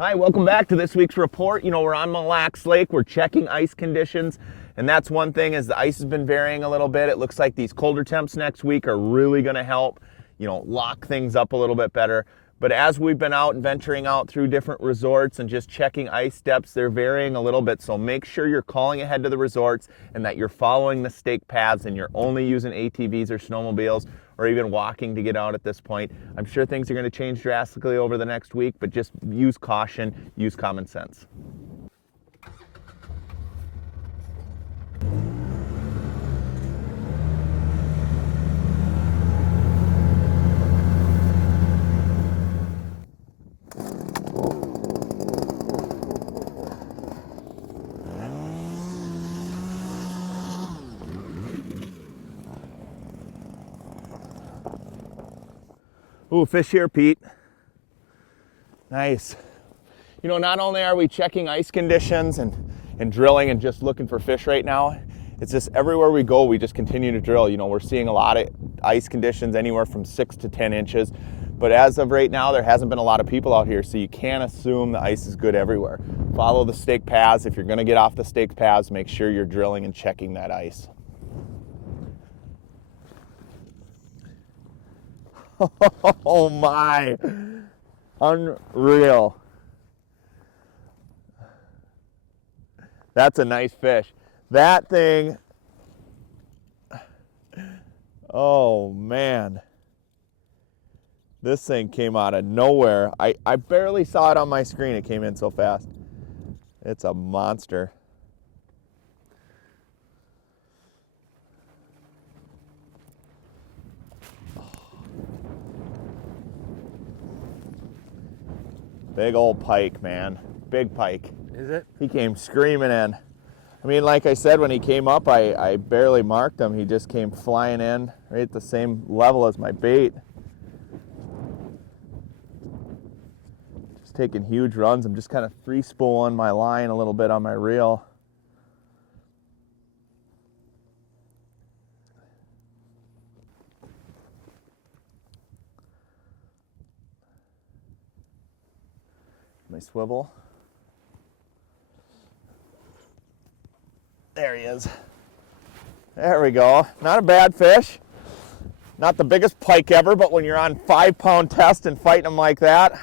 Hi, welcome back to this week's report. You know, we're on Mille Lacs Lake. We're checking ice conditions. And that's one thing, is the ice has been varying a little bit. It looks like these colder temps next week are really going to help, lock things up a little bit better. But as we've been out and venturing out through different resorts and just checking ice depths, they're varying a little bit. So make sure you're calling ahead to the resorts and that you're following the stake paths and you're only using ATVs or snowmobiles or even walking to get out at this point. I'm sure things are going to change drastically over the next week, but just use caution, use common sense. Ooh, fish here, Pete. Nice. You know, not only are we checking ice conditions and drilling and just looking for fish right now, it's just everywhere we go, we just continue to drill. You know, we're seeing a lot of ice conditions anywhere from 6 to 10 inches. But as of right now, there hasn't been a lot of people out here, so you can't assume the ice is good everywhere. Follow the stake paths. If you're going to get off the stake paths, make sure you're drilling and checking that ice. Oh my, unreal. That's a nice fish. That thing, oh man. This thing came out of nowhere. I barely saw it on my screen. It came in so fast. It's a monster. Big old pike, man. Big pike. Is it? He came screaming in. I mean, like I said, when he came up, I barely marked him. He just came flying in right at the same level as my bait. Just taking huge runs. I'm just kind of free spooling my line a little bit on my reel. My swivel. There he is. There we go. Not a bad fish. Not the biggest pike ever, but when you're on 5-pound test and fighting them like that,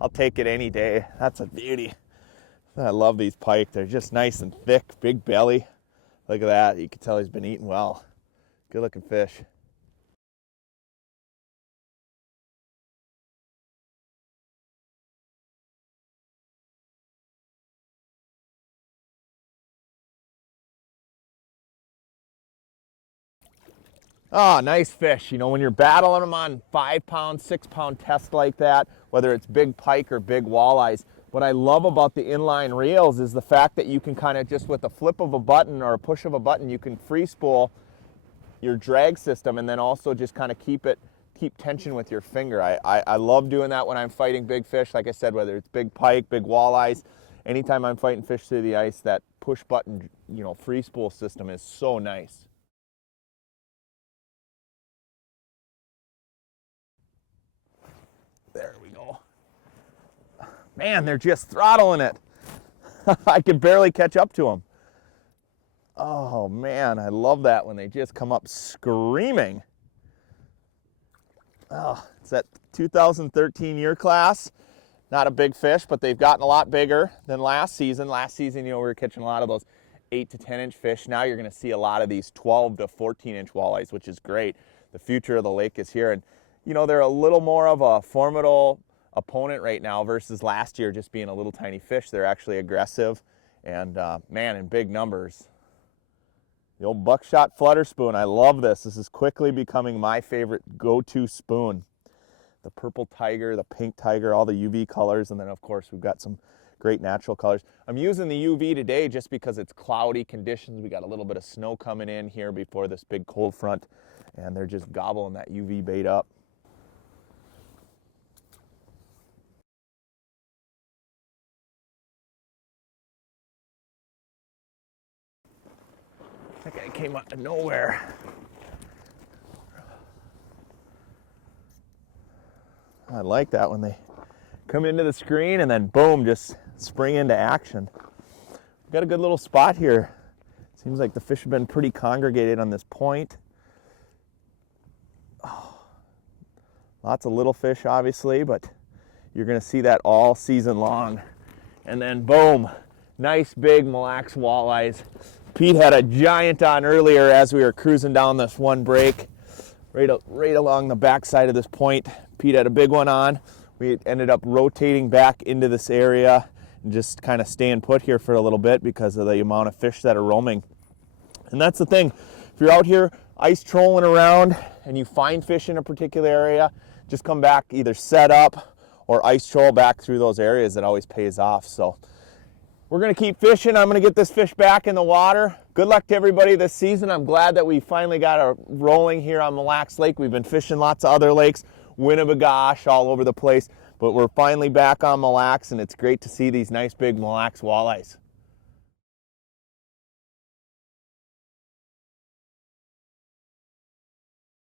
I'll take it any day. That's a beauty. I love these pike. They're just nice and thick, big belly. Look at that. You can tell he's been eating well. Good looking fish. Oh, nice fish. You know, when you're battling them on 5-pound, 6-pound tests like that, whether it's big pike or big walleyes, what I love about the inline reels is the fact that you can kind of just with a flip of a button or a push of a button, you can free spool your drag system and then also just kind of keep tension with your finger. I love doing that when I'm fighting big fish. Like I said, whether it's big pike, big walleyes, anytime I'm fighting fish through the ice, that push button, free spool system is so nice. There we go. Man, they're just throttling it. I can barely catch up to them. Oh man, I love that when they just come up screaming. Oh, it's that 2013 year class. Not a big fish, but they've gotten a lot bigger than last season. Last season, we were catching a lot of those 8 to 10 inch fish. Now you're going to see a lot of these 12 to 14 inch walleyes, which is great. The future of the lake is here. And they're a little more of a formidable opponent right now versus last year just being a little tiny fish. They're actually aggressive and, man, in big numbers. The old buckshot flutter spoon. I love this. This is quickly becoming my favorite go-to spoon. The purple tiger, the pink tiger, all the UV colors, and then, of course, we've got some great natural colors. I'm using the UV today just because it's cloudy conditions. We got a little bit of snow coming in here before this big cold front, and they're just gobbling that UV bait up. That guy came out of nowhere. I like that when they come into the screen and then boom, just spring into action. We've got a good little spot here. Seems like the fish have been pretty congregated on this point. Oh, lots of little fish, obviously, but you're going to see that all season long. And then boom, nice big Mille Lacs walleyes. Pete had a giant on earlier as we were cruising down this one break, right along the backside of this point. Pete had a big one on. We ended up rotating back into this area and just kind of staying put here for a little bit because of the amount of fish that are roaming. And that's the thing, if you're out here ice trolling around and you find fish in a particular area, just come back, either set up or ice troll back through those areas. It always pays off. So we're gonna keep fishing. I'm gonna get this fish back in the water. Good luck to everybody this season. I'm glad that we finally got a rolling here on Mille Lacs Lake. We've been fishing lots of other lakes, Winnebagosh, all over the place, but we're finally back on Mille Lacs, and it's great to see these nice big Mille Lacs walleyes.